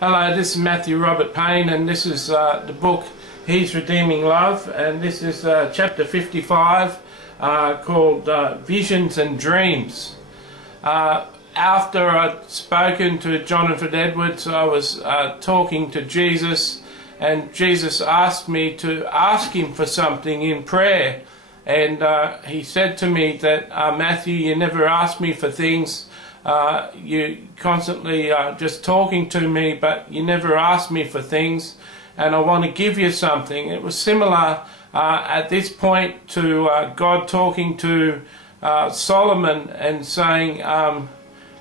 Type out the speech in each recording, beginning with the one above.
Hello, this is Matthew Robert Payne, and this is the book His Redeeming Love, and this is chapter 55 called Visions and Dreams. After I'd spoken to Jonathan Edwards, I was talking to Jesus, and Jesus asked me to ask him for something in prayer. And he said to me that, Matthew, you never ask me for things. You constantly just talking to me, but you never ask me for things, and I want to give you something. It was similar at this point to God talking to Solomon and saying,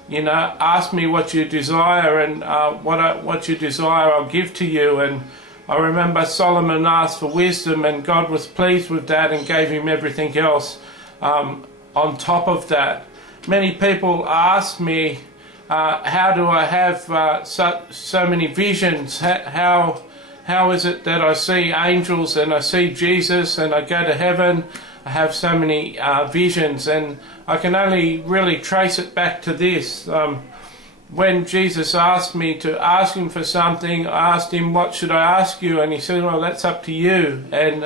you know, ask me what you desire, and what you desire I'll give to you. And I remember Solomon asked for wisdom, and God was pleased with that and gave him everything else on top of that. Many people ask me, how do I have so many visions? How is it that I see angels and I see Jesus and I go to heaven? I have so many visions, and I can only really trace it back to this. When Jesus asked me to ask him for something, I asked him, what should I ask you? And he said, well, that's up to you. And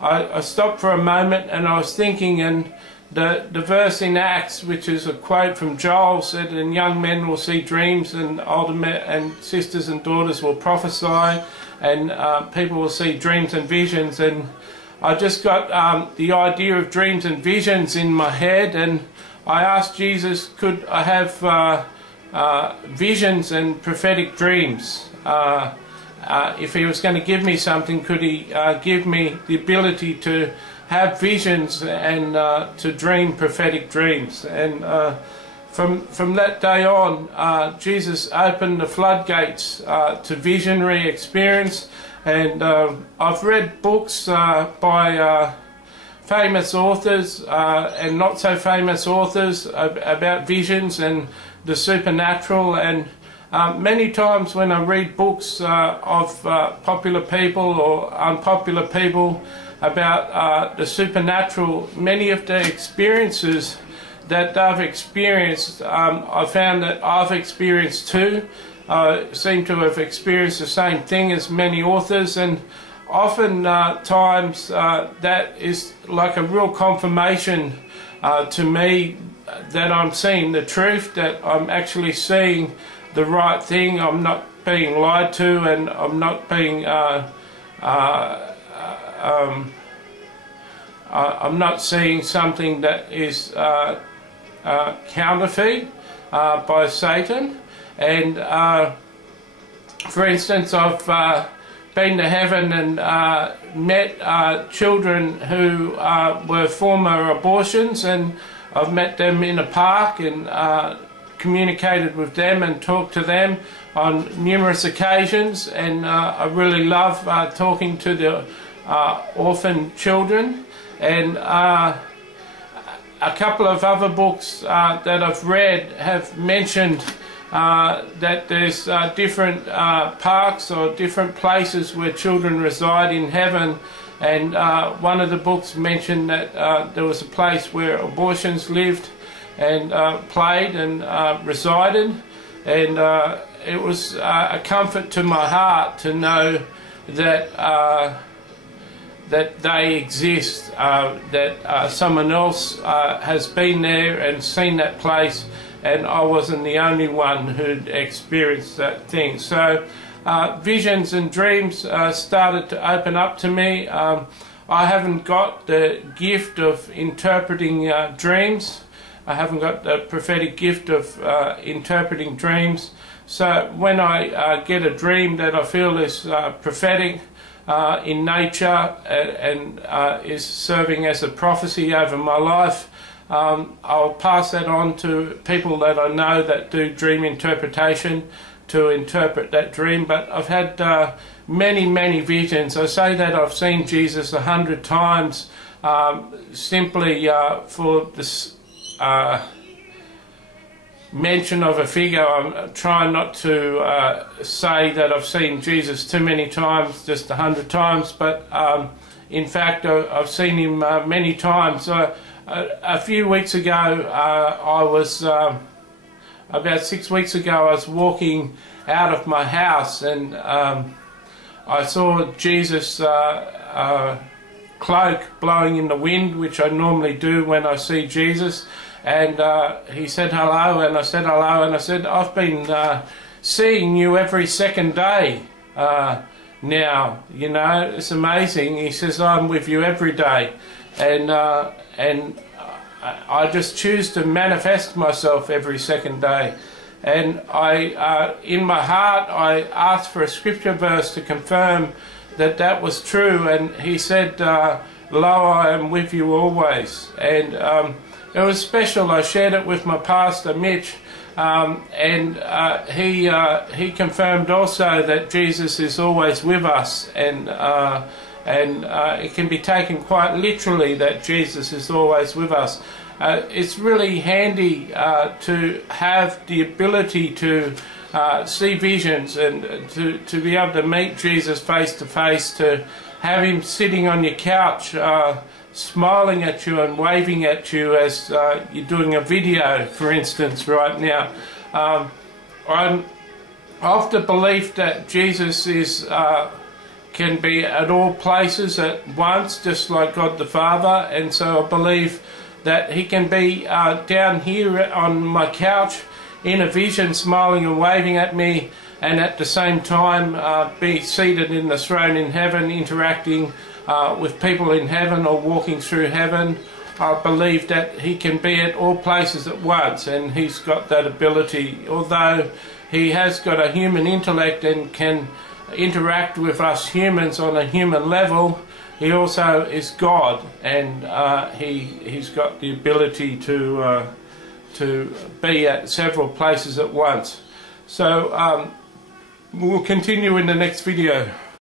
I stopped for a moment and I was thinking, and the verse in Acts, which is a quote from Joel, said, and young men will see dreams, and older men and sisters and daughters will prophesy, and people will see dreams and visions. And I just got the idea of dreams and visions in my head, and I asked Jesus, could I have visions and prophetic dreams? If he was going to give me something, could he give me the ability to have visions and to dream prophetic dreams? And from that day on, Jesus opened the floodgates to visionary experience. And I've read books by famous authors and not so famous authors about visions and the supernatural, and many times when I read books of popular people or unpopular people about the supernatural, many of the experiences that they've experienced, I found that I've experienced too. I seem to have experienced the same thing as many authors, and often times that is like a real confirmation to me that I'm seeing the truth, that I'm actually seeing the right thing. I'm not being lied to, and I'm not being I'm not seeing something that is counterfeit by Satan. And for instance, I've been to heaven and met children who were former abortions, and I've met them in a park and communicated with them and talked to them on numerous occasions. And I really love talking to the orphan children. And a couple of other books that I've read have mentioned that there's different parks or different places where children reside in heaven. And one of the books mentioned that there was a place where abortions lived and played and resided. And it was a comfort to my heart to know that that they exist, that someone else has been there and seen that place, and I wasn't the only one who'd experienced that thing. So visions and dreams started to open up to me. I haven't got the gift of interpreting dreams. I haven't got the prophetic gift of interpreting dreams. So when I get a dream that I feel is prophetic in nature and is serving as a prophecy over my life, I'll pass that on to people that I know that do dream interpretation to interpret that dream. But I've had many visions. I say that I've seen Jesus 100 times simply for this mention of a figure. I'm trying not to say that I've seen Jesus too many times, just 100 times, but in fact I've seen him many times. A few weeks ago, I was about 6 weeks ago, I was walking out of my house, and I saw Jesus' cloak blowing in the wind, which I normally do when I see Jesus, and he said hello, and I said hello, and I said, I've been seeing you every second day now, you know, it's amazing. He says, I'm with you every day, and I just choose to manifest myself every second day. And I, in my heart, I asked for a scripture verse to confirm that that was true, and he said, lo, I am with you always. And it was special. I shared it with my pastor, Mitch, and he confirmed also that Jesus is always with us, and it can be taken quite literally that Jesus is always with us. It's really handy to have the ability to see visions, and to be able to meet Jesus face to face, to have him sitting on your couch smiling at you and waving at you as you're doing a video, for instance, right now. I'm of the belief that Jesus is can be at all places at once, just like God the Father, and so I believe that he can be down here on my couch in a vision, smiling and waving at me, and at the same time be seated in the throne in heaven, interacting with people in heaven or walking through heaven. I believe that he can be at all places at once, and he's got that ability. Although he has got a human intellect and can interact with us humans on a human level, he also is God, and he's got the ability to be at several places at once. So we'll continue in the next video.